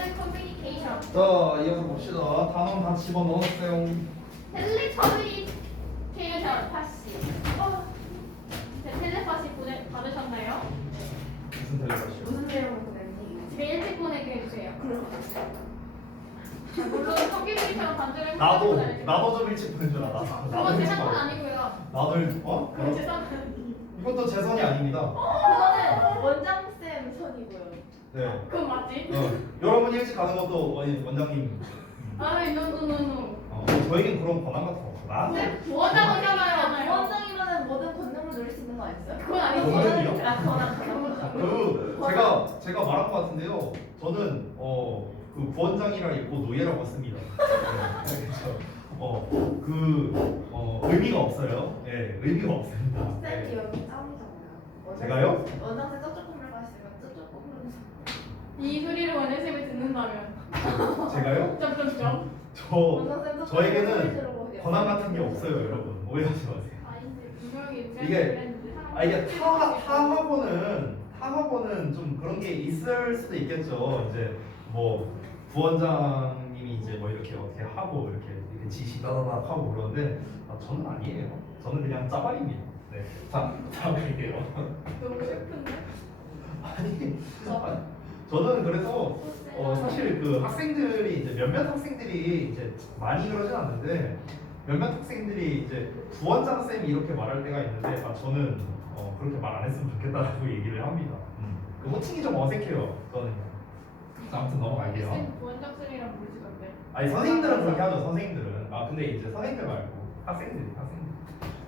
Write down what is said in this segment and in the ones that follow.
텔레커뮤니케이션. 자, 이어서 봅시다. 단원 다 집어넣었어요. 텔레커뮤니케이션 파시. 텔레파시 받으셨나요? 무슨 텔레파시요? 무슨 내용을 보냈니? 집에 일찍 보내게 해주세요. 물론 커뮤니케이션 반대를 나도 좀 일찍 보낸 줄 알아. 그건 제 상관 아니고요. 나도 어? 그건 제 상관 아니에요. 이것도 제 선이 아닙니다. 그거는 원장쌤 선이고요. 네. 그건 맞지? 여러분이 일찍 가는 것도 원장님. 노노노노. 저에겐 그런 권한 같은 거 없어. 나한테 원장이잖아요. 원장이면은 모든 권능을 누릴 수 있는 거 아니었어요? 그건 아니고. 권능이요? 권한. 제가 말한 것 같은데요. 저는 그 부원장이라 읽고 노예라고 씁니다. 그래서 의미가 없어요. 예, 의미가 없습니다. 쌤이 네. 여기 짱이잖아요. 제가요? 원장쌤 저쪽 건물 가시면 저쪽 건물에서. 이 소리를 원장쌤이 듣는다면. 제가요? 점점점. 원장쌤 저쪽 저에게는 소리 지르고 권한 같은 게 없어요, 여러분. 오해하지 마세요. 아닌데 분명히 이게 타학원은 좀 그런 게 있을 수도 있겠죠. 이제 뭐 부원장님이 이제 뭐 이렇게 어떻게 하고 이렇게 지시 따다닥 하고 그러는데 저는 아니에요. 저는 그냥 짜발입니다. 네, 자 갈게요. 너무 슬픈데? 아니, 저는 그래서 사실 그 학생들이 이제 몇몇 학생들이 이제 많이 그러진 않는데 몇몇 학생들이 이제 부원장 쌤이 이렇게 말할 때가 있는데 저는 그렇게 말 안 했으면 좋겠다라고 얘기를 합니다. 그 호칭이 좀 어색해요. 저는. 아무튼 넘어갈게요. 원장쌤이랑 부르지 건데. 아니 선생님들은 그렇게 하죠. 선생님들은. 근데 이제 선생님들 말고 학생들.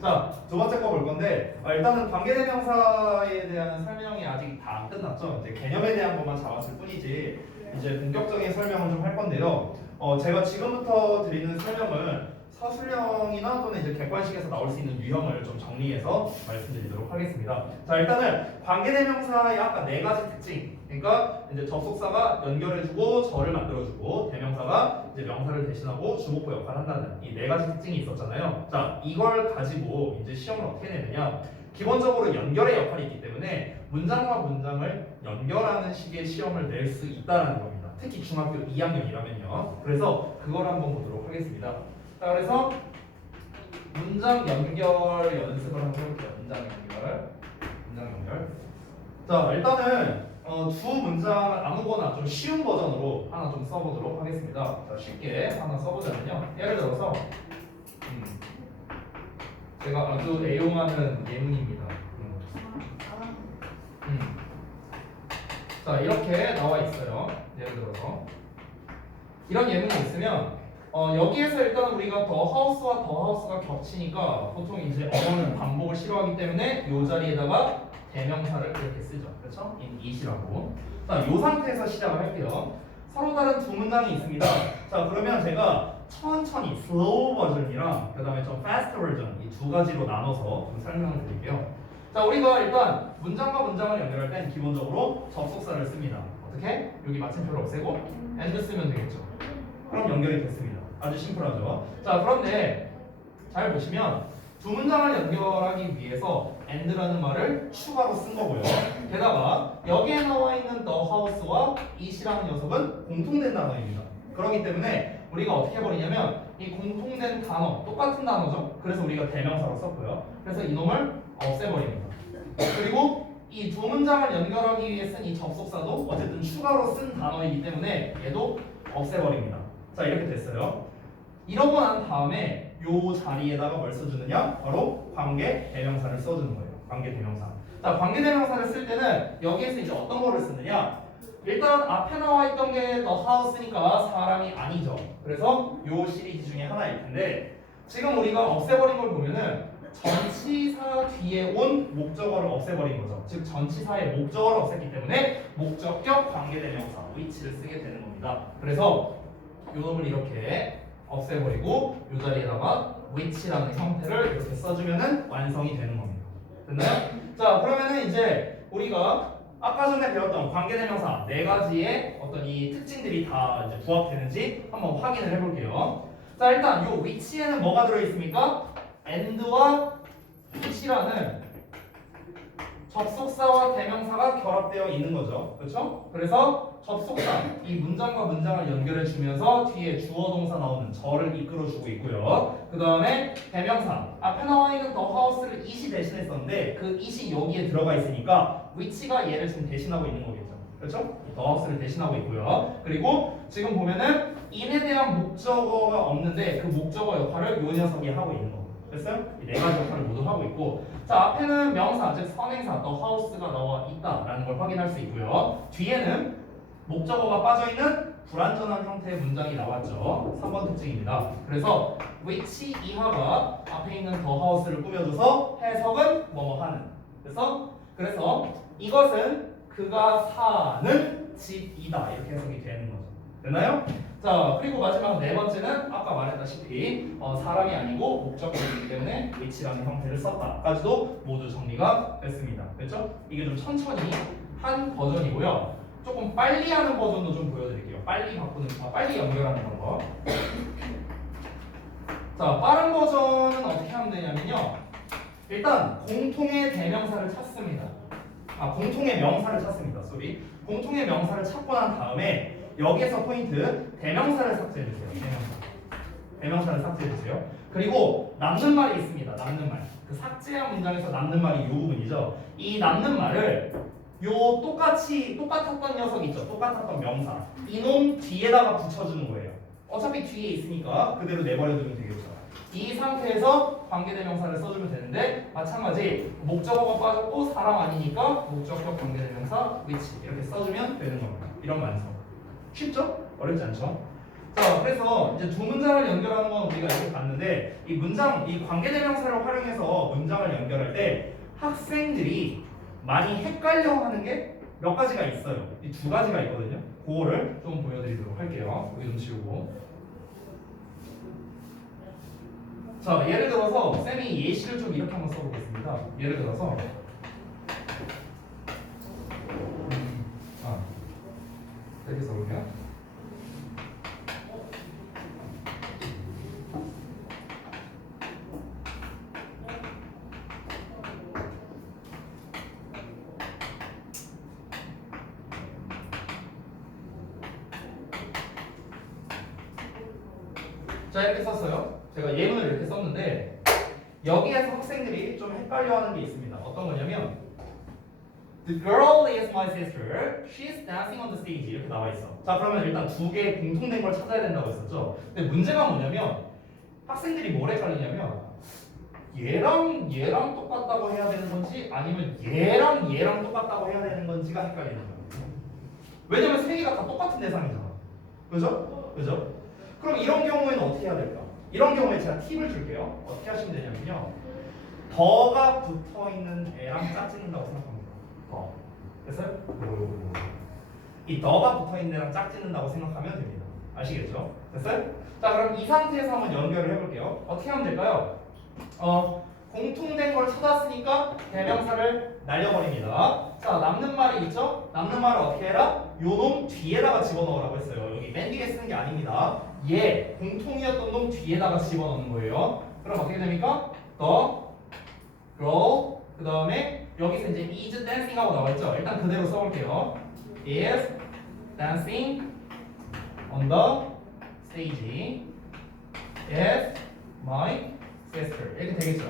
자, 두 번째 거 볼 건데 일단은 관계대명사에 대한 설명이 아직 다 안 끝났죠. 이제 개념에 대한 것만 잡았을 뿐이지 이제 본격적인 설명을 좀 할 건데요. 제가 지금부터 드리는 설명은 서술형이나 또는 이제 객관식에서 나올 수 있는 유형을 좀 정리해서 말씀드리도록 하겠습니다. 자, 일단은 관계대명사의 아까 네 가지 특징. 그러니까 이제 접속사가 연결해주고 절을 만들어주고 대명사가 이제 명사를 대신하고 주목보 역할을 한다는 이 네 가지 특징이 있었잖아요. 자, 이걸 가지고 이제 시험을 어떻게 내느냐? 기본적으로 연결의 역할이 있기 때문에 문장과 문장을 연결하는 식의 시험을 낼 수 있다는 겁니다. 특히 중학교 2학년이라면요. 그래서 그걸 한번 보도록 하겠습니다. 자, 그래서 문장 연결 연습을 한번 해볼게요. 문장 연결. 자, 일단은 두 문장을 아무거나 좀 쉬운 버전으로 하나 좀 써보도록 하겠습니다. 자, 쉽게 하나 써보자면요. 예를 들어서 제가 아주 애용하는 예문입니다. 자, 이렇게 나와 있어요. 예를 들어서 이런 예문이 있으면 여기에서 일단 우리가 더 하우스가 겹치니까 보통 이제 언어는 반복을 싫어하기 때문에 이 자리에다가 대명사를 이렇게 쓰죠. 그렇죠? it이라고. 자, 이 상태에서 시작을 할게요. 서로 다른 두 문장이 있습니다. 자, 그러면 제가 천천히 slow 버전이랑 그 다음에 좀 fast 버전 이 두 가지로 나눠서 좀 설명을 드릴게요. 자, 우리가 일단 문장과 문장을 연결할 땐 기본적으로 접속사를 씁니다. 어떻게? 여기 마침표를 없애고 and 쓰면 되겠죠. 그럼 연결이 됐습니다. 아주 심플하죠. 자, 그런데 잘 보시면 두 문장을 연결하기 위해서 and라는 말을 추가로 쓴 거고요. 게다가 여기에 나와 있는 the house와 it이라는 녀석은 공통된 단어입니다. 그렇기 때문에 우리가 어떻게 해버리냐면 이 공통된 단어, 똑같은 단어죠. 그래서 우리가 대명사로 썼고요. 그래서 이놈을 없애버립니다. 그리고 이 두 문장을 연결하기 위해 쓴 이 접속사도 어쨌든 추가로 쓴 단어이기 때문에 얘도 없애버립니다. 자, 이렇게 됐어요. 이러고 난 다음에 요 자리에다가 뭘 써주느냐? 바로 관계 대명사를 써주는 거예요. 관계 대명사. 자, 관계 대명사를 쓸 때는 여기에서 이제 어떤 거를 쓰느냐? 일단 앞에 나와 있던 게 the house니까 사람이 아니죠. 그래서 요 시리즈 중에 하나일 텐데 지금 우리가 없애버린 걸 보면은 전치사 뒤에 온 목적어를 없애버린 거죠. 즉 전치사의 목적어를 없앴기 때문에 목적격 관계대명사 which를 쓰게 되는 겁니다. 그래서 요 놈을 이렇게 없애버리고 요 자리에다가 which라는 형태를 이렇게 써주면은 완성이 되는 겁니다. 됐나요? 자, 그러면은 이제 우리가 아까 전에 배웠던 관계대명사 네 가지의 어떤 이 특징들이 다 이제 부합되는지 한번 확인을 해볼게요. 자, 일단 요 which에는 뭐가 들어있습니까? and와 it이라는 접속사와 대명사가 결합되어 있는 거죠. 그렇죠? 그래서 접속사, 이 문장과 문장을 연결해 주면서 뒤에 주어 동사 나오는 저를 이끌어 주고 있고요. 그 다음에 대명사, 앞에 나와 있는 the house를 it이 대신했었는데 그 it이 여기에 들어가 있으니까 which가 얘를 지금 대신하고 있는 거겠죠. 그렇죠? the house를 대신하고 있고요. 그리고 지금 보면은 in에 대한 목적어가 없는데 그 목적어 역할을 요 녀석이 하고 있는 거고. 됐어요? 이 네 가지 역할을 모두 하고 있고, 자 앞에는 명사, 즉 선행사 the house가 나와 있다라는 걸 확인할 수 있고요. 뒤에는 목적어가 빠져있는 불완전한 형태의 문장이 나왔죠. 3번 특징입니다. 그래서 which 이하가 앞에 있는 the house를 꾸며줘서 해석은 뭐뭐 하는. 그래서 이것은 그가 사는 집이다 이렇게 해석이 되는 거죠. 됐나요? 자 그리고 마지막 네 번째는 아까 말했다시피 사람이 아니고 목적어이기 때문에 which라는 형태를 썼다까지도 모두 정리가 됐습니다. 됐죠? 이게 좀 천천히 한 버전이고요. 조금 빨리 하는 버전도 좀 보여드릴게요. 빨리 바꾸는, 빨리 연결하는 방법. 자 빠른 버전은 어떻게 하면 되냐면요. 일단 공통의 대명사를 찾습니다. 공통의 명사를 찾습니다. 공통의 명사를 찾고 난 다음에 여기에서 포인트 대명사를 삭제해주세요. 대명사를 삭제해주세요. 그리고 남는 말이 있습니다. 남는 말. 그 삭제한 문장에서 남는 말이 이 부분이죠. 이 남는 말을 요 똑같았던 녀석 있죠. 똑같았던 명사. 이놈 뒤에다가 붙여주는 거예요. 어차피 뒤에 있으니까 그대로 내버려두면 되겠죠. 이 상태에서 관계대명사를 써주면 되는데 마찬가지 목적어가 빠졌고 사람 아니니까 목적격 관계대명사 which 이렇게 써주면 되는 겁니다. 이런 완성. 쉽죠? 어렵지 않죠? 자, 그래서 이제 두 문장을 연결하는 건 우리가 이렇게 봤는데 이 문장, 이 관계대명사를 활용해서 문장을 연결할 때 학생들이 많이 헷갈려하는 게 몇 가지가 있어요. 이 두 가지가 있거든요. 그거를 좀 보여드리도록 할게요. 여기 좀 지우고. 자, 예를 들어서 쌤이 예시를 좀 이렇게 한번 써보겠습니다. 예를 들어서 이렇게 써볼게요. 자 이렇게 썼어요. 제가 예문을 이렇게 썼는데 여기에서 학생들이 좀 헷갈려하는 게 있습니다. 어떤 거냐면 The girl is my sister. She's dancing on the stage. 이렇게 나와 있어. 자 그러면 일단 두 개 공통된 걸 찾아야 된다고 했었죠. 근데 문제가 뭐냐면 학생들이 뭘 헷갈리냐면 얘랑 똑같다고 해야 되는 건지 아니면 얘랑 똑같다고 해야 되는 건지가 헷갈리는 거예요. 왜냐면 세 개가 다 똑같은 대상이잖아. 그죠? 그럼 이런 경우에는 어떻게 해야 될까? 이런 경우에 제가 팁을 줄게요. 어떻게 하시면 되냐면요. 더가 붙어있는 애랑 짝짓는다고 생각합니다. 더. 됐어요? 이 더가 붙어있는 애랑 짝짓는다고 생각하면 됩니다. 아시겠죠? 됐어요? 자 그럼 이 상태에서 한번 연결을 해볼게요. 어떻게 하면 될까요? 공통된 걸 찾았으니까 대명사를 날려버립니다. 자 남는 말이 있죠? 남는 말을 어떻게 해라? 요놈 뒤에다가 집어넣으라고 했어요. 여기 맨 뒤에 쓰는 게 아닙니다. 얘 공통이었던 놈 뒤에다가 집어넣는 거예요. 그럼 어떻게 됩니까? The girl 그 다음에 여기서 이제 is dancing 하고 나와있죠. 일단 그대로 써볼게요. is dancing on the stage is my sister 이렇게 되겠죠.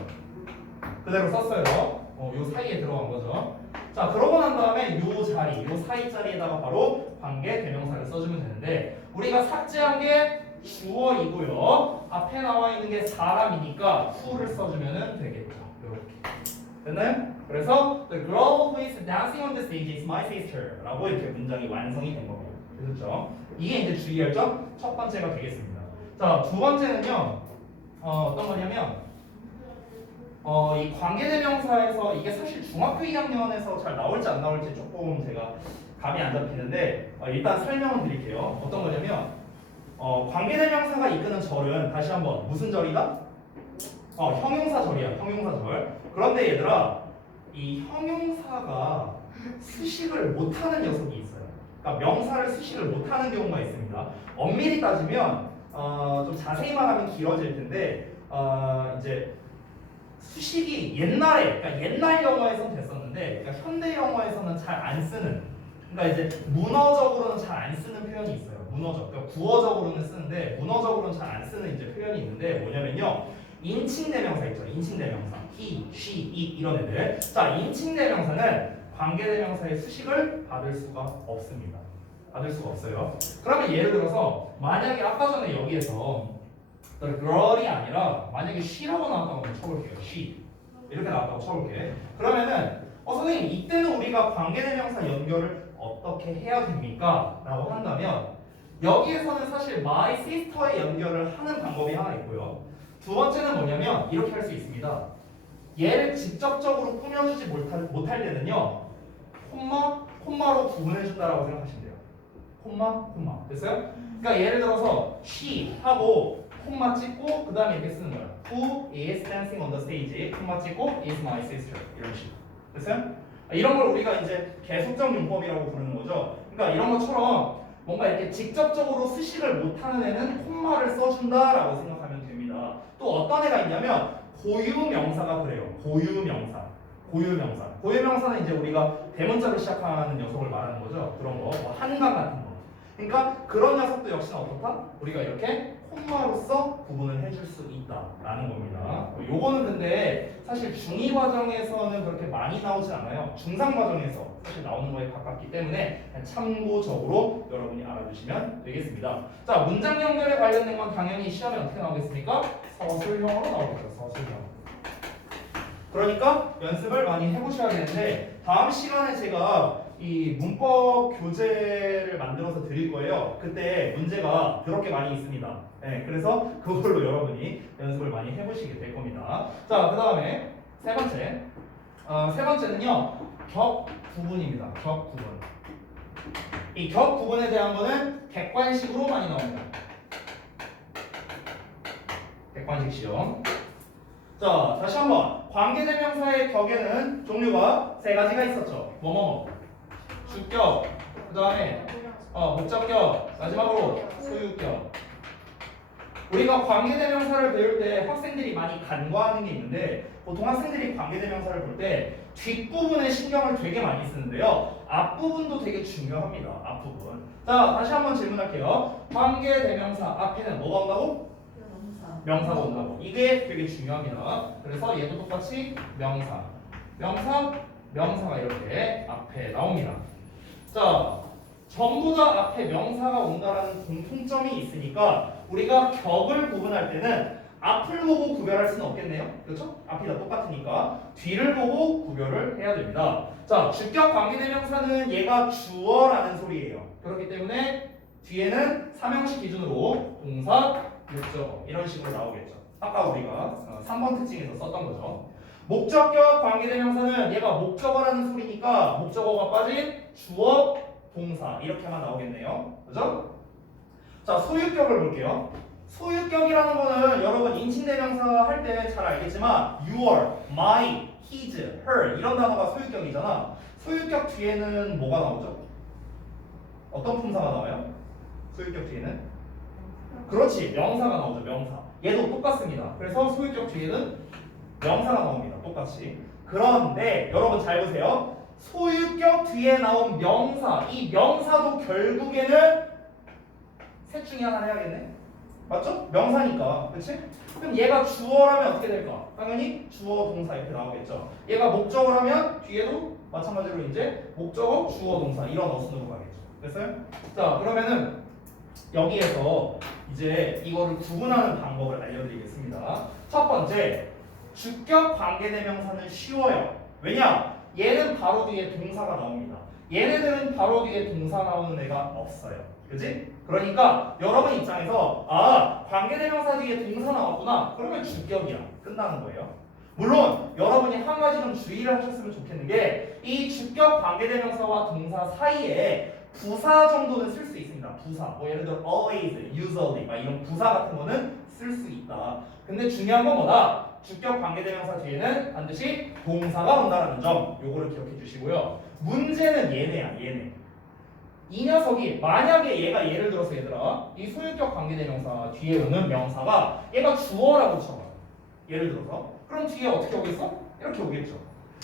그대로 썼어요. 요 사이에 들어간 거죠. 자 그러고 난 다음에 요 자리, 요 사이 자리에다가 바로 관계 대명사를 써주면 되는데 우리가 삭제한 게 주어이고요. 앞에 나와 있는 게 사람이니까 who를 써주면 되겠죠. 이렇게 됐나요? 그래서 the girl who is dancing on the stage is my sister 라고 이렇게 문장이 완성이 된 겁니다. 됐죠? 이게 이제 주의할 점 첫 번째가 되겠습니다. 자 두 번째는요. 어떤 거냐면 이 관계대명사에서 이게 사실 중학교 2학년에서 잘 나올지 안 나올지 조금 제가 감이 안 잡히는데 일단 설명을 드릴게요. 어떤 거냐면 관계대명사가 이끄는 절은 다시 한번 무슨 절이다? 형용사절이야. 형용사절. 그런데 얘들아 이 형용사가 수식을 못하는 녀석이 있어요. 그러니까 명사를 수식을 못하는 경우가 있습니다. 엄밀히 따지면 좀 자세히 말하면 길어질 텐데 이제 수식이 옛날에, 그러니까 옛날 영어에선 됐었는데 썼는데 그러니까 현대 영어에서는 잘 안 쓰는, 그러니까 이제 문어적으로는 잘 안 쓰는 표현이 있어요. 문어적. 그러니까 구어적으로는 쓰는데 문어적으로는 잘 안 쓰는 이제 표현이 있는데 뭐냐면요. 인칭대명사 있죠. 인칭대명사. he, she, it 이런 애들. 자, 인칭대명사는 관계대명사의 수식을 받을 수가 없습니다. 받을 수가 없어요. 그러면 예를 들어서 만약에 아까 전에 여기에서 the girl이 아니라 만약에 she라고 나왔다고 한번 쳐볼게요. she 이렇게 나왔다고 쳐볼게. 그러면은 선생님 이때는 우리가 관계대명사 연결을 어떻게 해야 됩니까? 라고 한다면 여기에서는 사실 my sister의 연결을 하는 방법이 하나 있고요. 두 번째는 뭐냐면 이렇게 할 수 있습니다. 얘를 직접적으로 꾸며주지 못할 때는요. 콤마로 구분해준다라고 생각하시면 돼요. 콤마 됐어요? 그러니까 예를 들어서 she 하고 콤마 찍고 그 다음에 이렇게 쓰는 거예요. Who is dancing on the stage? 콤마 찍고 is my sister 이런 식으로 됐어요? 이런 걸 우리가 이제 계속적 용법이라고 부르는 거죠. 그러니까 이런 것처럼 뭔가 이렇게 직접적으로 수식을 못하는 애는 콤마를 써준다라고 생각하면 됩니다. 또 어떤 애가 있냐면 고유명사가 그래요. 고유명사는 이제 우리가 대문자로 시작하는 녀석을 말하는 거죠. 그런 거, 뭐 한강 같은 거. 그러니까 그런 녀석도 역시나 어떻다? 우리가 이렇게 콤마로서 구분을 해줄 수 있다라는 겁니다. 요거는 근데 사실 중2 과정에서는 그렇게 많이 나오지 않아요. 중3 과정에서 사실 나오는 거에 가깝기 때문에 참고적으로 여러분이 알아두시면 되겠습니다. 자, 문장 연결에 관련된 건 당연히 시험에 어떻게 나오겠습니까? 서술형으로 나오겠죠. 서술형. 그러니까 연습을 많이 해보셔야 되는데 다음 시간에 제가 이 문법 교재를 만들어서 드릴 거예요. 그때 문제가 그렇게 많이 있습니다. 네, 그래서 그걸로 여러분이 연습을 많이 해보시게 될 겁니다. 자, 그 다음에 세 번째는요. 격 구분입니다. 격 구분. 이 격 구분에 대한 거는 객관식으로 많이 나옵니다. 객관식 시험. 자, 다시 한번 관계대명사의 격에는 종류가 세 가지가 있었죠. 뭐뭐뭐, 주격, 그 다음에 목적격, 마지막으로 소유격. 우리가 관계대명사를 배울 때 학생들이 많이 간과하는 게 있는데 보통 학생들이 관계대명사를 볼 때 뒷부분에 신경을 되게 많이 쓰는데요. 앞부분도 되게 중요합니다. 앞부분. 자, 다시 한번 질문할게요. 관계대명사 앞에는 뭐가 온다고? 명사가 온다고. 이게 되게 중요합니다. 그래서 얘도 똑같이 명사가 이렇게 앞에 나옵니다. 자, 전부 다 앞에 명사가 온다라는 공통점이 있으니까 우리가 격을 구분할 때는 앞을 보고 구별할 수는 없겠네요. 그렇죠? 앞이 다 똑같으니까 뒤를 보고 구별을 해야 됩니다. 자, 주격 관계대명사는 얘가 주어라는 소리예요. 그렇기 때문에 뒤에는 삼형식 기준으로 동사, 목적어 이런 식으로 나오겠죠. 아까 우리가 3번 특징에서 썼던 거죠. 목적격 관계대명사는 얘가 목적어라는 소리니까 목적어가 빠진 주어, 동사 이렇게만 나오겠네요. 그죠? 자, 소유격을 볼게요. 소유격이라는 거는 여러분 인칭대명사 할 때 잘 알겠지만 your, my, his, her 이런 단어가 소유격이잖아. 소유격 뒤에는 뭐가 나오죠? 어떤 품사가 나와요? 소유격 뒤에는? 그렇지, 명사가 나오죠. 명사. 얘도 똑같습니다. 그래서 소유격 뒤에는 명사가 나옵니다. 똑같이. 그런데 여러분 잘 보세요. 소유격 뒤에 나온 명사, 이 명사도 결국에는 셋 중에 하나를 해야겠네. 맞죠? 명사니까. 그치? 그럼 얘가 주어라면 어떻게 될까? 당연히 주어, 동사 이렇게 나오겠죠. 얘가 목적어라면 뒤에도 마찬가지로 이제 목적어, 주어, 동사 이런 어순으로 가겠죠. 됐어요? 자, 그러면은 여기에서 이제 이거를 구분하는 방법을 알려드리겠습니다. 첫 번째, 주격 관계대명사는 쉬워요. 왜냐? 얘는 바로 뒤에 동사가 나옵니다. 얘네들은 바로 뒤에 동사 나오는 애가 없어요. 그지? 그러니까 여러분 입장에서 관계대명사 뒤에 동사 나왔구나. 그러면 주격이야. 끝나는 거예요. 물론 여러분이 한 가지 좀 주의를 하셨으면 좋겠는 게 이 주격 관계대명사와 동사 사이에 부사 정도는 쓸 수 있습니다. 부사. 뭐 예를 들어 always, usually 이런 부사 같은 거는 쓸 수 있다. 근데 중요한 건 뭐다? 주격 관계대명사 뒤에는 반드시 동사가 온다는 점. 요거를 기억해 주시고요. 문제는 얘네야. 얘네. 이 녀석이 만약에 얘가 예를 들어서 얘들아 이 소유격 관계대명사 뒤에 오는 명사가 얘가 주어라고 쳐봐. 예를 들어서 그럼 뒤에 어떻게 오겠어? 이렇게 오겠죠.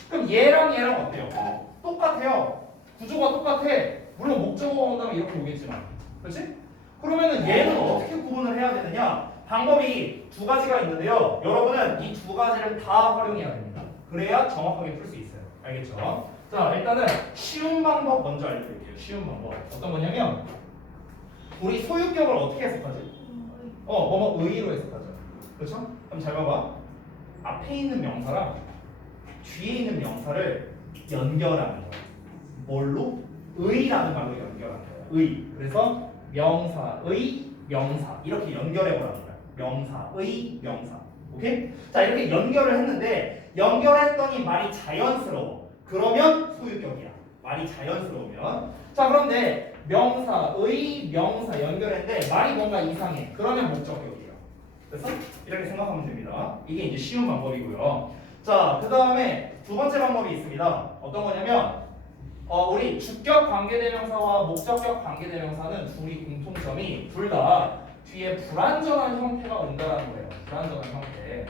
그럼 얘랑 어때요? 똑같아요. 구조가 똑같아. 물론 목적어가 온다면 이렇게 오겠지만, 그렇지? 그러면은 얘는 어떻게 구분을 해야 되느냐? 방법이 두 가지가 있는데요. 여러분은 이 두 가지를 다 활용해야 됩니다. 그래야 정확하게 풀 수 있어요. 알겠죠? 자, 일단은 쉬운 방법 먼저 알려드릴게요. 쉬운 방법. 어떤 거냐면 우리 소유격을 어떻게 해석하지? 뭐뭐 의로 해석하죠. 그렇죠? 그럼 잘 봐봐. 앞에 있는 명사랑 뒤에 있는 명사를 연결하는 거예요. 뭘로? 의라는 말로 연결하는 거예요. 의. 그래서 명사의 명사 이렇게 연결해 보라는 거예요. 명사의 명사. 오케이? 자, 이렇게 연결을 했는데 연결했더니 말이 자연스러워. 그러면 소유격이야. 말이 자연스러우면. 자, 그런데 명사의 명사 연결했는데 말이 뭔가 이상해. 그러면 목적격이에요. 그래서 이렇게 생각하면 됩니다. 이게 이제 쉬운 방법이고요. 자, 그 다음에 두 번째 방법이 있습니다. 어떤 거냐면 우리 주격 관계대명사와 목적격 관계대명사는 둘이 공통점이 둘 다 뒤에 불완전한 형태가 온다는 거예요. 불완전한 형태.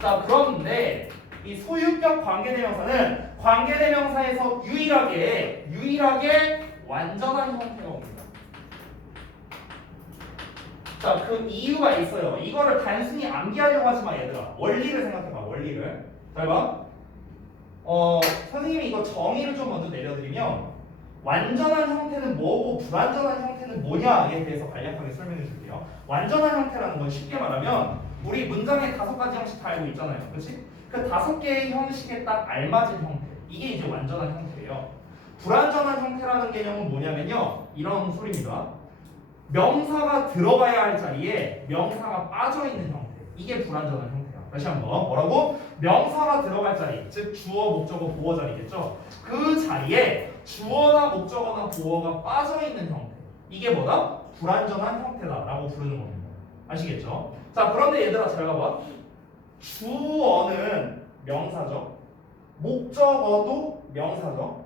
자, 그런데 이 소유격 관계대명사는 관계대명사에서 유일하게 완전한 형태가 옵니다. 자, 그 이유가 있어요. 이거를 단순히 암기하려고 하지 마, 얘들아. 원리를 생각해봐, 원리를. 잘 봐. 선생님이 이거 정의를 좀 먼저 내려드리면 완전한 형태는 뭐고 불완전한 형태는 뭐냐에 대해서 간략하게 설명해 줄게요. 완전한 형태라는 건 쉽게 말하면 우리 문장에 5가지 형식 다 알고 있잖아요. 그렇지? 그 5개의 형식에 딱 알맞은 형태. 이게 이제 완전한 형태예요. 불완전한 형태라는 개념은 뭐냐면요. 이런 소리입니다. 명사가 들어가야 할 자리에 명사가 빠져 있는 형태. 이게 불완전한 형태야. 다시 한번 뭐라고? 명사가 들어갈 자리, 즉 주어, 목적어, 보어 자리겠죠. 그 자리에 주어나 목적어나 보어가 빠져 있는 형태. 이게 뭐다? 불완전한 형태다라고 부르는 겁니다. 아시겠죠? 자, 그런데 얘들아 잘 봐봐. 주어는 명사죠. 목적어도 명사죠.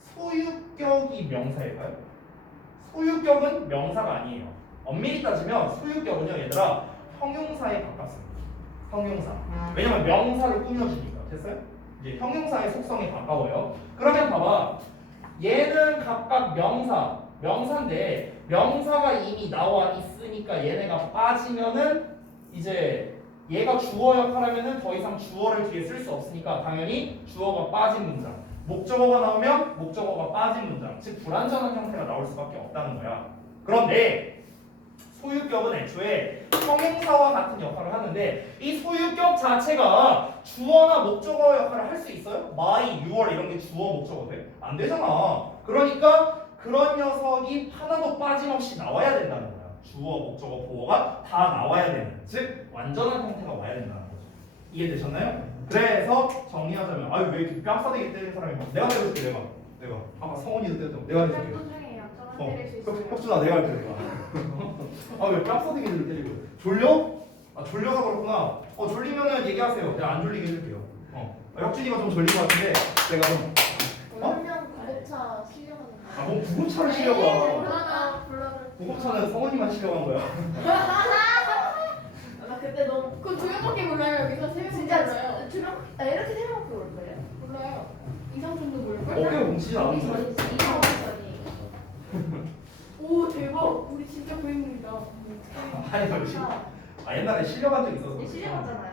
소유격이 명사일까요? 소유격은 명사가 아니에요. 엄밀히 따지면 소유격은요, 얘들아 형용사에 가깝습니다. 형용사. 왜냐면 명사를 꾸며주니까. 됐어요? 이제 형용사의 속성에 가까워요. 그러면 봐봐. 얘는 각각 명사인데 명사가 이미 나와 있으니까 얘네가 빠지면은 이제 얘가 주어 역할하면은 더 이상 주어를 뒤에 쓸 수 없으니까 당연히 주어가 빠진 문장. 목적어가 나오면 목적어가 빠진 문장. 즉 불완전한 형태가 나올 수밖에 없다는 거야. 그런데 소유격은 애초에 형용사와 같은 역할을 하는데 이 소유격 자체가 주어나 목적어 역할을 할 수 있어요? my, your 이런 게 주어, 목적어 돼? 안 되잖아. 그러니까 그런 녀석이 하나도 빠짐없이 나와야 된다는 거야. 주어, 목적어, 보어가 다 나와야 되는, 즉 완전한 형태가 와야 된다는 거죠. 이해되셨나요? 그래서 정리하자면 아유 왜 이렇게 뺨싸대기 때리는 사람이 많아. 내가 때려줄게. 내가 아까 성훈이도 때렸던 내가 해줄게. 또 중에 약점을 때릴 수 있어요. 혁준아 내가 할게 내가. 아왜 뺨싸대기를 때리고 졸려? 아 졸려서 그렇구나. 졸리면은 얘기하세요. 내가 안 졸리게 해줄게요. 혁준이가 좀 졸린 것 같은데 내가 좀 설명 구급차 실려가는 거. 뭐 구급차를 쉬려고 와. 불러라. 구급차는 성훈이만 쉬려고 한 거야. 나 그때 너무 그 두 명밖에 몰라요. 여기서 세 명밖에 진짜 몰라요. 이렇게 세 명밖에 올 거예요? 몰라요. 이상준도 모를걸? 어깨 뭉치지 않은 우리 거야. 전이 이상 전이. 오 대박. 우리 진짜 고인물이다. 아니 잠시. 옛날에 실려간 적 있어서. 그렇지. 실려갔잖아요.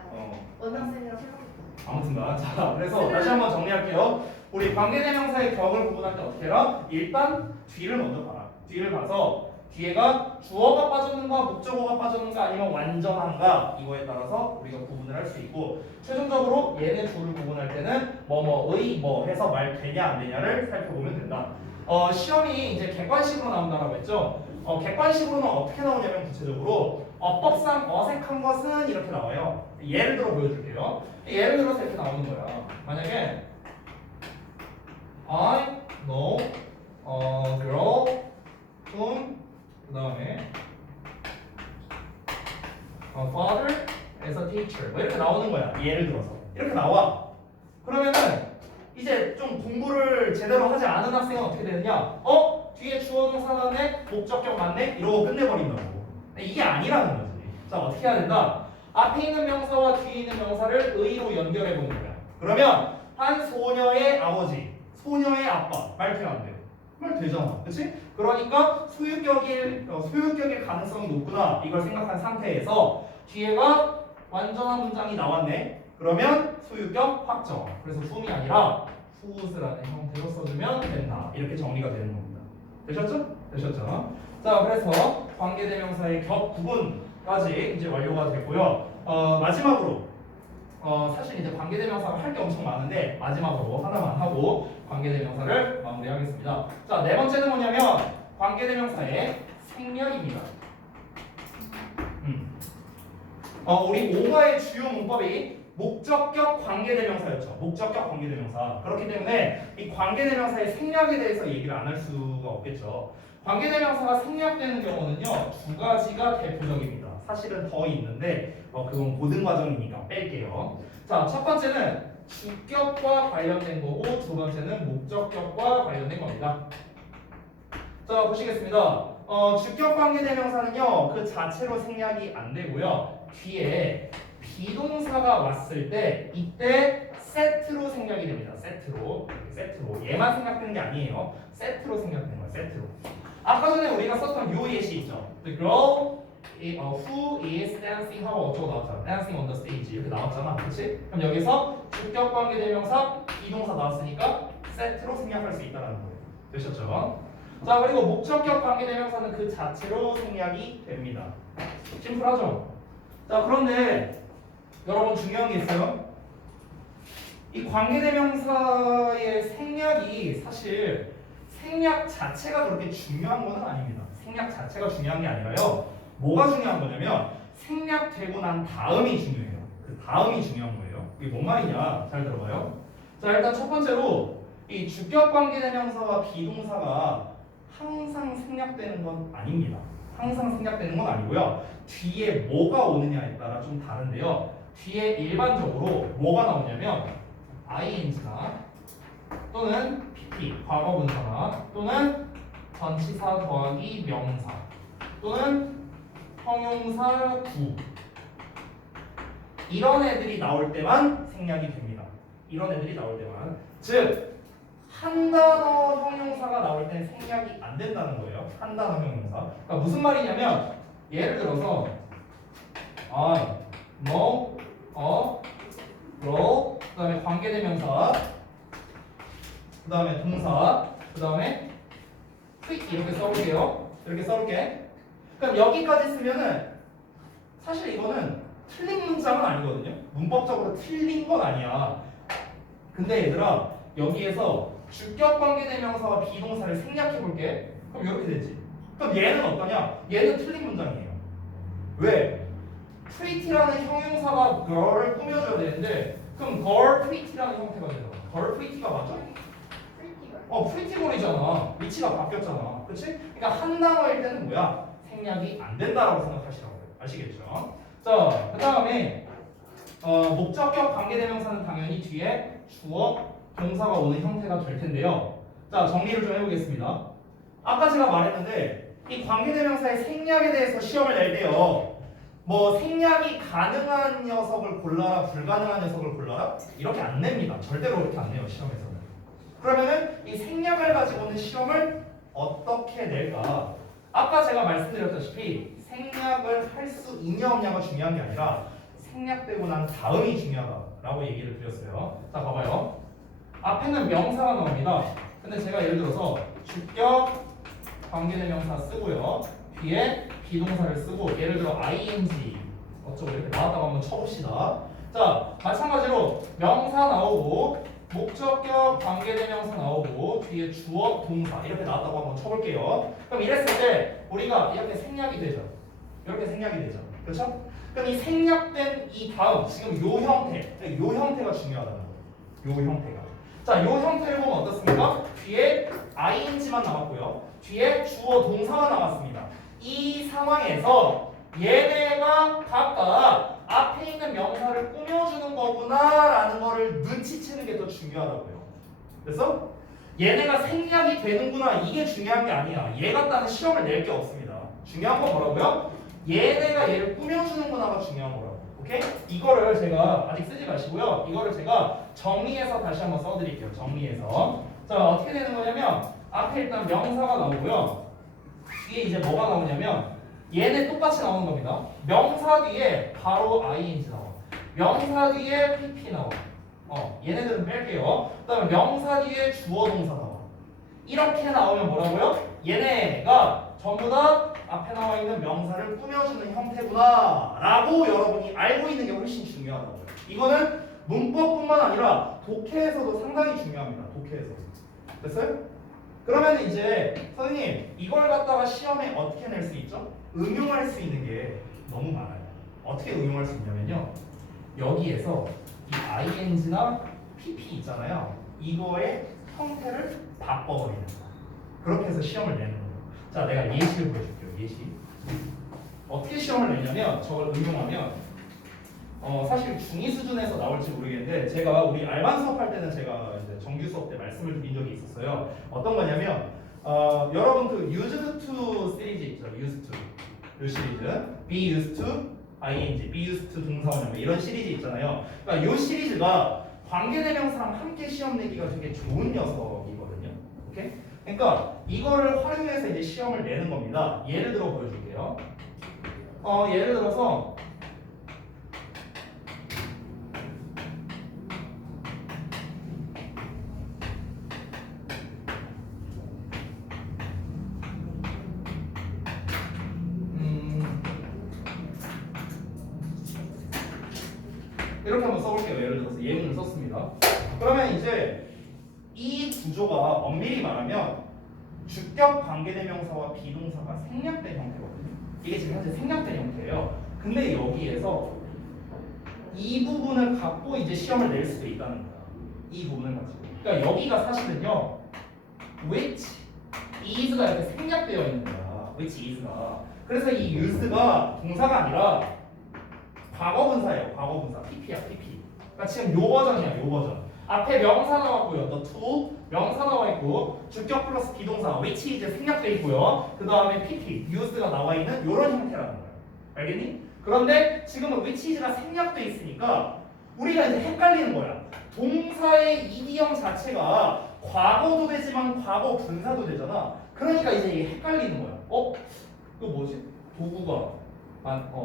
원장쌤이랑 실려갔잖아요. 아무튼가 자 그래서 다시 한번 정리할게요. 우리 관계대명사의 격을 구분할 때 어떻게 해라? 일단 뒤를 먼저 봐라. 뒤를 봐서 뒤에가 주어가 빠졌는가 목적어가 빠졌는가 아니면 완전한가 이거에 따라서 우리가 구분을 할 수 있고 최종적으로 얘네 둘을 구분할 때는 뭐뭐의 뭐 해서 말 되냐 안 되냐를 살펴보면 된다. 시험이 이제 객관식으로 나온다라고 했죠. 객관식으로는 어떻게 나오냐면 구체적으로 어법상 어색한 것은 이렇게 나와요. 예를 들어 보여줄게요. 예를 들어서 이렇게 나오는 거야. 만약에 I know a girl whom 그 다음에 father as a teacher 뭐 이렇게 나오는 거야. 예를 들어서 이렇게 나와. 그러면은 이제 좀 공부를 제대로 하지 않은 학생은 어떻게 되느냐? 뒤에 주어 동사 나네 목적격 맞네 이러고 끝내버린다고. 이게 아니라는 거지. 자 어떻게 해야 된다? 앞에 있는 명사와 뒤에 있는 명사를 의로 연결해 보는 거야. 그러면 한 소녀의 아버지, 소녀의 아빠 말 돼요 안 돼요? 말 되잖아, 그렇지? 그러니까 소유격일 가능성이 높구나 이걸 생각한 상태에서 뒤에가 완전한 문장이 나왔네. 그러면 소유격 확정. 그래서 whom이 아니라 whose라는 형태로 써주면 된다. 이렇게 정리가 되는 겁니다. 되셨죠? 되셨죠? 자, 그래서 관계대명사의 격 구분까지 이제 완료가 됐고요. 마지막으로 사실 이제 관계대명사가 할 게 엄청 많은데 마지막으로 하나만 하고 관계대명사를 마무리하겠습니다. 자, 네 번째는 뭐냐면 관계대명사의 생략입니다. 우리 5과의 주요 문법이 목적격 관계대명사였죠. 목적격 관계대명사. 그렇기 때문에 이 관계대명사의 생략에 대해서 얘기를 안 할 수가 없겠죠. 관계대명사가 생략되는 경우는요, 두 가지가 대표적입니다. 사실은 더 있는데 그건 고등 과정이니까 뺄게요. 자, 첫 번째는 주격과 관련된 거고 두 번째는 목적격과 관련된 겁니다. 자, 보시겠습니다. 주격 관계대명사는요, 그 자체로 생략이 안 되고요. 뒤에 비동사가 왔을 때 이때 세트로 생략이 됩니다. 세트로. 얘만 생략되는 게 아니에요. 세트로 생략되는 거예요. 세트로. 아까 전에 우리가 썼던 요 예시 있죠. The girl who is dancing 하고 어쩌고 나왔잖아. dancing on the stage 이렇게 나왔잖아. 그렇지? 그럼 여기서 주격 관계대명사 비동사 나왔으니까 세트로 생략할 수 있다는 거예요. 되셨죠? 자, 그리고 목적격 관계대명사는 그 자체로 생략이 됩니다. 심플하죠? 자, 그런데 여러분 중요한 게 있어요. 이 관계대명사의 생략이 사실 생략 자체가 그렇게 중요한 건 아닙니다. 생략 자체가 중요한 게 아니라요. 뭐가 중요한 거냐면 생략되고 난 다음이 중요해요. 그 다음이 중요한 거예요. 이게 뭔 말이냐? 잘 들어봐요. 자, 일단 첫 번째로 이 주격 관계대명사와 비동사가 항상 생략되는 건 아닙니다. 항상 생략되는 건 아니고요. 뒤에 뭐가 오느냐에 따라 좀 다른데요. 뒤에 일반적으로 뭐가 나오냐면 ing나 또는 pp, 과거분사나 또는 전치사 더하기 명사 또는 형용사 구 이런 애들이 나올 때만 생략이 됩니다. 이런 애들이 나올 때만. 즉 한 단어 형용사가 나올 때는 생략이 안 된다는 거예요. 한 단어 형용사. 그러니까 무슨 말이냐면 예를 들어서 I know a girl 그 다음에 관계대명사 그 다음에 동사 그 다음에 quick 이렇게 써볼게요. 이렇게 써볼게. 그럼 여기까지 쓰면은 사실 이거는 틀린 문장은 아니거든요. 문법적으로 틀린 건 아니야. 근데 얘들아 여기에서 주격 관계대명사와 비동사를 생략해 볼게. 그럼 이렇게 되지. 그럼 얘는 어떠냐? 얘는 틀린 문장이에요. 왜? pretty라는 형용사가 girl을 꾸며줘야 되는데 그럼 girl pretty라는 형태가 되잖아. girl pretty가 맞아? pretty걸이잖아. 위치가 바뀌었잖아. 그치? 그러니까 한 단어일 때는 뭐야? 생략이 안 된다라고 생각하시라고요. 아시겠죠? 자, 그 다음에 목적격 관계대명사는 당연히 뒤에 주어 동사가 오는 형태가 될 텐데요. 자, 정리를 좀 해보겠습니다. 아까 제가 말했는데 이 관계대명사의 생략에 대해서 시험을 낼 때요. 뭐 생략이 가능한 녀석을 골라라, 불가능한 녀석을 골라라 이렇게 안 냅니다. 절대로 그렇게 안 내요 시험에서는. 그러면은 이 생략을 가지고는 시험을 어떻게 낼까? 아까 제가 말씀드렸다시피 생략을 할 수 있냐 없냐가 중요한 게 아니라 생략되고 난 다음이 중요하다라고 얘기를 드렸어요. 자, 봐봐요. 앞에는 명사가 나옵니다. 근데 제가 예를 들어서 주격 관계대명사 쓰고요. 뒤에 비동사를 쓰고 예를 들어 ing 어쩌고 이렇게 나왔다고 한번 쳐봅시다. 자, 마찬가지로 명사 나오고 목적격 관계대명사 나오고 뒤에 주어 동사 이렇게 나왔다고 한번 쳐볼게요. 그럼 이랬을 때 우리가 이렇게 생략이 되죠. 이렇게 생략이 되죠. 그렇죠? 그럼 이 생략된 이 다음 지금 요 형태, 요 형태가 중요하다는 거예요. 요 형태가. 자, 요 형태를 보면 어떻습니까? 뒤에 ing만 남았고요. 뒤에 주어 동사가 남았습니다. 이 상황에서 얘네가 각각 앞에 있는 명사를 꾸며주는 거구나라는 거를 눈치채는 게 더 중요하다고요. 그래서 얘네가 생략이 되는구나 이게 중요한 게 아니야. 얘 갖다는 시험을 낼 게 없습니다. 중요한 건 뭐라고요? 얘네가 얘를 꾸며주는구나가 중요한 거라고. 오케이? 이거를 제가 아직 쓰지 마시고요. 이거를 제가 정리해서 다시 한번 써드릴게요. 정리해서. 자, 어떻게 되는 거냐면 앞에 일단 명사가 나오고요. 뒤에 이제 뭐가 나오냐면 얘네 똑같이 나오는 겁니다. 명사 뒤에 바로 ing 나와. 명사 뒤에 pp 나와. 얘네들은 뺄게요. 그다음에 명사 뒤에 주어 동사 나와. 이렇게 나오면 뭐라고요? 얘네가 전부 다 앞에 나와 있는 명사를 꾸며주는 형태구나 라고 여러분이 알고 있는 게 훨씬 중요하다고요. 이거는 문법뿐만 아니라 독해에서도 상당히 중요합니다. 독해에서. 됐어요? 그러면 이제 선생님 이걸 갖다가 시험에 어떻게 낼 수 있죠? 응용할 수 있는 게 너무 많아요. 어떻게 응용할 수 있냐면요. 여기에서 이 ing나 pp 있잖아요. 이거의 형태를 바꿔버리는 거. 그렇게 해서 시험을 내는 거예요. 자, 내가 예시를 보여줄게요. 예시. 어떻게 시험을 내냐면 저걸 응용하면 사실 중2 수준에서 나올지 모르겠는데 제가 우리 알반 수업할 때는 제가 이제 정규 수업 때 말씀을 드린 적이 있었어요. 어떤 거냐면 여러분 그 used to 시리즈 있죠. used to 이 시리즈 be used to ing, be used to 동사원형 이런 시리즈 있잖아요. 그러니까 이 시리즈가 관계대명사랑 함께 시험 내기가 되게 좋은 녀석이거든요. 오케이? 그러니까 이거를 활용해서 이제 시험을 내는 겁니다. 예를 들어 보여줄게요. 예를 들어서 이렇게 한번 써볼게요. 예를 들어서 예문을 썼습니다. 그러면 이제 이 구조가 엄밀히 말하면 주격 관계대명사와 비동사가 생략된 형태거든요. 이게 지금 현재 생략된 형태예요. 근데 여기에서 이 부분을 갖고 이제 시험을 낼 수도 있다는 거야. 이 부분을 가지고. 그러니까 여기가 사실은요. which is가 이렇게 생략되어 있는 거야. which is가. 그래서 이 use가 동사가 아니라 과거분사예요. 과거분사. pp야, pp. 그러니까 지금 요 버전이야, 요 버전. 앞에 명사 나왔고요. the to 명사 나와 있고 주격 플러스 비동사 which 이제 생략돼 있고요. 그 다음에 pp used가 나와 있는 이런 형태라는 거예요. 알겠니? 그런데 지금은 which is가 생략돼 있으니까 우리가 이제 헷갈리는 거야. 동사의 이디형 자체가 과거도 되지만 과거 분사도 되잖아. 그러니까 이제 이게 헷갈리는 거야. 이거 뭐지? 도구가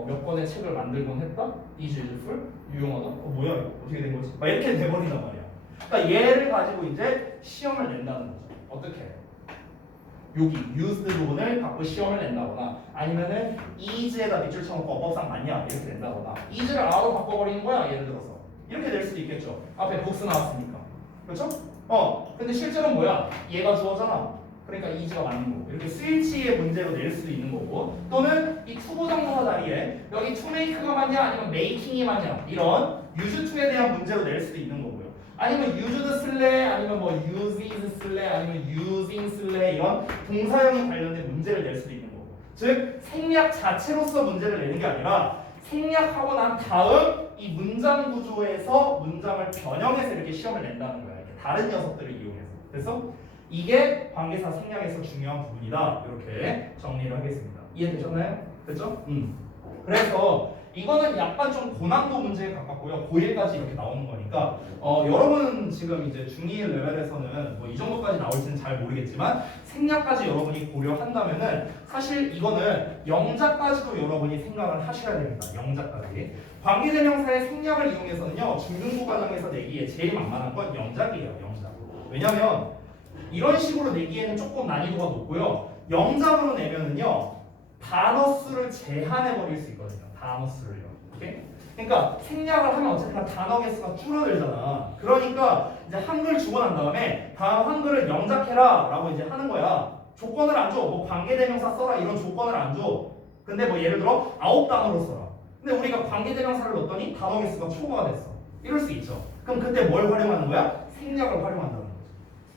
몇 권의 책을 만들곤 했다? is useful? 유용하다? 뭐야 이거? 어떻게 된 거지? 막 이렇게 돼버린단 말이야. 그러니까 얘를 가지고 이제 시험을 낸다는 거죠. 어떻게? 여기 used 부분을 갖고 시험을 낸다거나 아니면은 is에다 밑줄 쳐놓고 어법상 맞냐 이렇게 낸다거나 is를 a로 바꿔버리는 거야. 예를 들어서 이렇게 낼 수도 있겠죠. 앞에 books 나왔으니까. 그렇죠? 근데 실제로는 뭐야? 얘가 주어잖아. 그러니까 is가 맞는 거고 이렇게 스위치의 문제로 낼 수도 있는 거고 또는 이 투부정사 자리에 여기 to make가 맞냐 아니면 making이 맞냐 이런 use to에 대한 문제로 낼 수도 있는 거고요. 아니면 used 쓸래 아니면 뭐 uses 쓸래 아니면 using 쓸래 이런 동사형에 관련된 문제를 낼 수도 있는 거고 즉 생략 자체로서 문제를 내는 게 아니라 생략하고 난 다음 이 문장 구조에서 문장을 변형해서 이렇게 시험을 낸다는 거야. 이렇게 다른 녀석들을 이용해서. 그래서 이게 관계사 생략에서 중요한 부분이다. 이렇게 정리를 하겠습니다. 이해되셨나요? 됐죠? 그래서 이거는 약간 좀 고난도 문제에 가깝고요. 고1까지 이렇게 나오는 거니까 여러분 지금 이제 중2 레벨에서는 뭐 이 정도까지 나올지는 잘 모르겠지만 생략까지 여러분이 고려한다면은 사실 이거는 영작까지도 여러분이 생각을 하셔야 됩니다. 영작까지. 관계대명사의 생략을 이용해서는요. 중등부 과정에서 내기에 제일 만만한 건 영작이에요. 영작. 왜냐면 이런 식으로 내기에는 조금 난이도가 높고요. 영작으로 내면은요. 단어 수를 제한해 버릴 수 있거든요. 단어 수를요. 오케이? 그러니까 생략을 하면 어쨌든 단어 개수가 줄어들잖아. 그러니까 이제 한글 주고 난 다음에 다음 한글을 영작해라 라고 이제 하는 거야. 조건을 안 줘. 뭐 관계대명사 써라 이런 조건을 안 줘. 근데 뭐 예를 들어 9단어로 써라. 근데 우리가 관계대명사를 넣었더니 단어 개수가 초과가 됐어. 이럴 수 있죠. 그럼 그때 뭘 활용하는 거야? 생략을 활용한다는 거죠.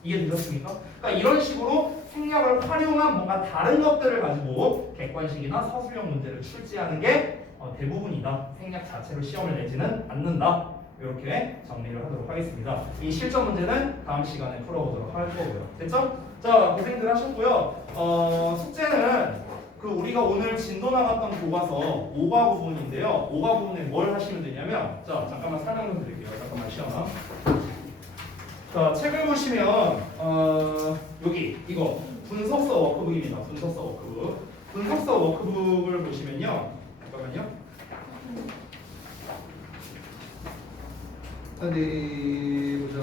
이해되셨습니까? 그러니까 이런 식으로 생략을 활용한 뭔가 다른 것들을 가지고 객관식이나 서술형 문제를 출제하는 게 대부분이다. 생략 자체로 시험을 내지는 않는다. 이렇게 정리를 하도록 하겠습니다. 이 실전 문제는 다음 시간에 풀어보도록 할 거고요. 됐죠? 자, 고생들 하셨고요. 숙제는 그 우리가 오늘 진도 나갔던 교과서 5과 부분인데요. 5과 부분에 뭘 하시면 되냐면, 자 잠깐만 설명 좀 드릴게요. 잠깐만 시험아. 자 책을 보시면 여기 이거 분석서 워크북입니다. 분석서 워크북. 분석서 워크북을 보시면요. 잠깐만요. 어디 보자.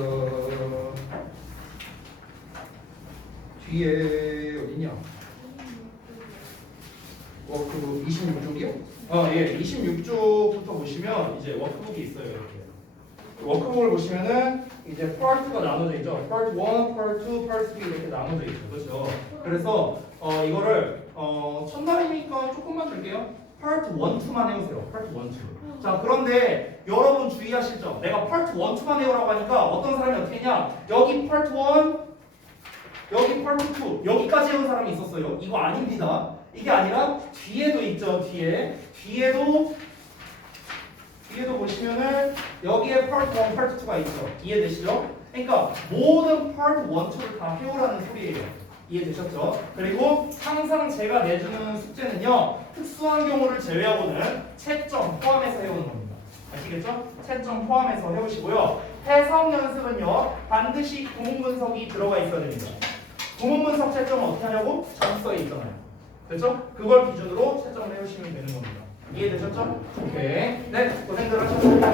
뒤에 어디냐? 워크북 26쪽이요? 예, 26쪽부터 보시면 이제 워크북이 있어요. 이렇게. 워크북을 보시면은 이제 파트가 나눠져 있죠. 파트 1, 파트 2, 파트 3 이렇게 나눠져 있죠. 그렇죠? 그래서 이거를 첫날이니까 조금만 줄게요. 파트 1, 2만 해오세요. 파트 1, 2. 자, 그런데 여러분 주의하실 점. 내가 파트 1, 2만 해오라고 하니까 어떤 사람이 어떻게 했냐? 여기 파트 1, 여기 파트 2, 여기까지 해온 사람이 있었어요. 이거 아닙니다. 이게 아니라 뒤에도 있죠. 뒤에도 보시면은 여기에 파트 1, 파트 2가 있죠. 이해되시죠? 그러니까 모든 파트 1, 2를 다 해오라는 소리예요. 이해되셨죠? 그리고 항상 제가 내주는 숙제는요. 특수한 경우를 제외하고는 채점 포함해서 해오는 겁니다. 아시겠죠? 채점 포함해서 해오시고요. 해석 연습은요. 반드시 구문 분석이 들어가 있어야 됩니다. 구문 분석 채점은 어떻게 하냐고? 전서에 있잖아요. 됐죠? 그걸 기준으로 채점을 해오시면 되는 겁니다. 이해되셨죠? 오케이. 네, 고생들 하셨습니다.